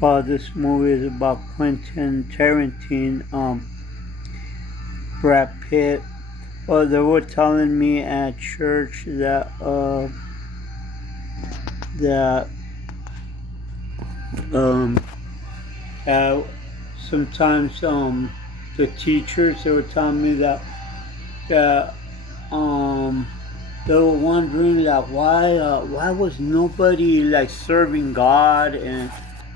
This movie is about Quentin Tarantino, Brad Pitt. Well, they were telling me at church that um uh, sometimes the teachers, they were telling me that um they were wondering like why was nobody like serving God and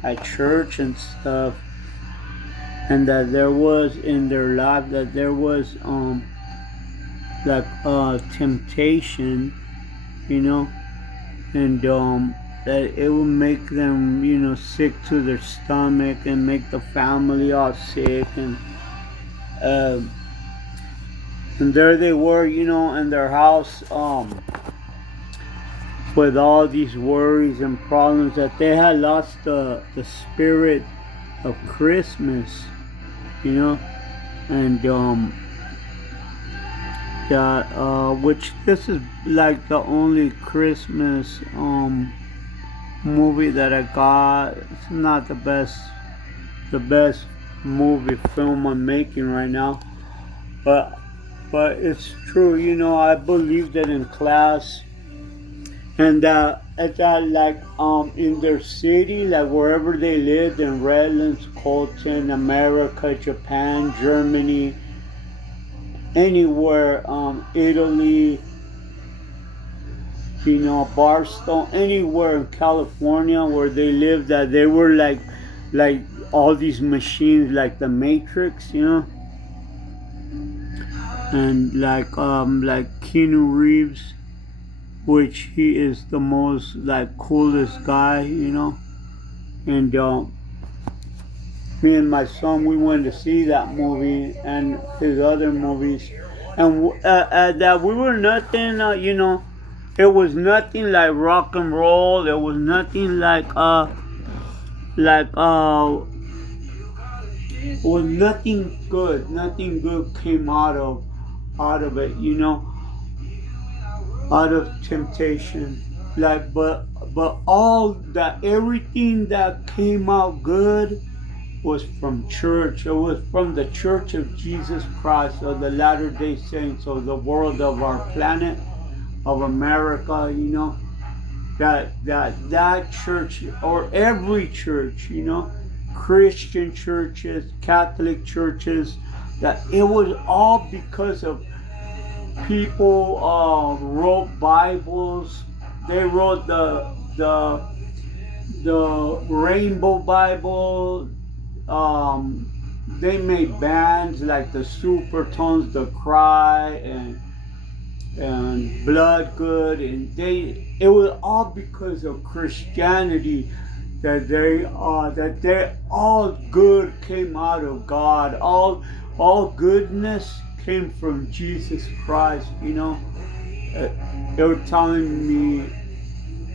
at church and stuff, and that there was in their life that there was like temptation, you know, and that it will make them, sick to their stomach and make the family all sick, um and there they were, in their house, with all these worries and problems, that they had lost the spirit of Christmas, you know, and that which this is like the only Christmas movie that I got. It's not the best movie film I'm making right now, but it's true. I believed it in class, and that like in their city, like wherever they lived, in Redlands, Colton, America, Japan, Germany, anywhere, Italy, Barstow, anywhere in California where they lived, that they were like all these machines, like the Matrix, and like Keanu Reeves, which he is the most like coolest guy, and me and my son, we went to see that movie and his other movies, and that we were nothing, it was nothing like rock and roll. It was nothing like was nothing good. Nothing good came out of it, out of temptation. Like, but all that, everything that came out good was from church. It was from the Church of Jesus Christ, of the Latter-day Saints, of the world, of our planet, of America. That church, or every church, Christian churches, Catholic churches, that it was all because of people wrote Bibles. They wrote the Rainbow Bible. They made bands like the Supertones, the Cry, and Blood Good, and it was all because of Christianity, that they all good came out of God. All goodness came from Jesus Christ. They were telling me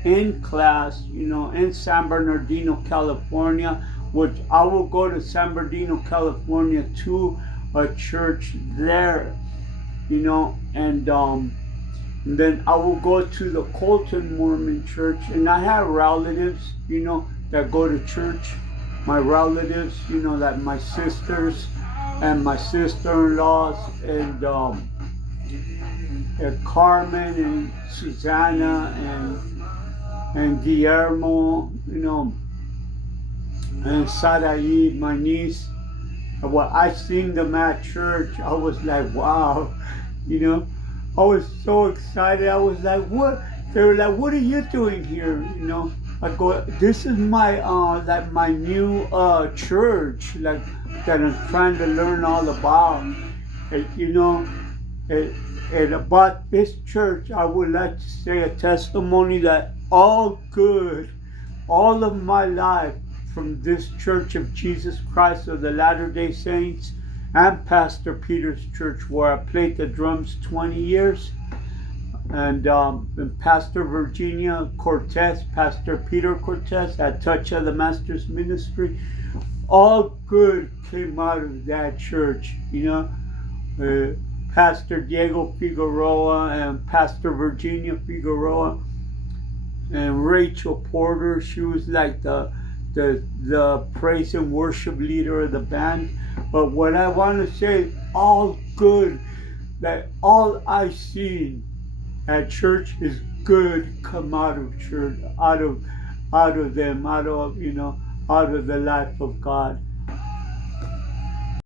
in class, in San Bernardino, California, which I will go to San Bernardino, California, to a church there, and then I will go to the Colton Mormon Church, and I have relatives, that go to church. My relatives, like my sisters and my sister-in-laws, and Carmen and Susanna and Guillermo, and Sarai, my niece. When I seen them at church, I was like, wow, I was so excited. I was like, what? They were like, what are you doing here? I go, this is my like my new church, like that I'm trying to learn all about. And about this church, I would like to say a testimony that all good, all of my life, from this Church of Jesus Christ of the Latter-day Saints and Pastor Peter's church, where I played the drums 20 years, and Pastor Virginia Cortez, Pastor Peter Cortez at Touch of the Master's Ministry. All good came out of that church, Pastor Diego Figueroa and Pastor Virginia Figueroa and Rachel Porter. She was like the the praise and worship leader of the band. But what I want to say, all good, that all I see at church is good come out of church, out of them, out of the life of God.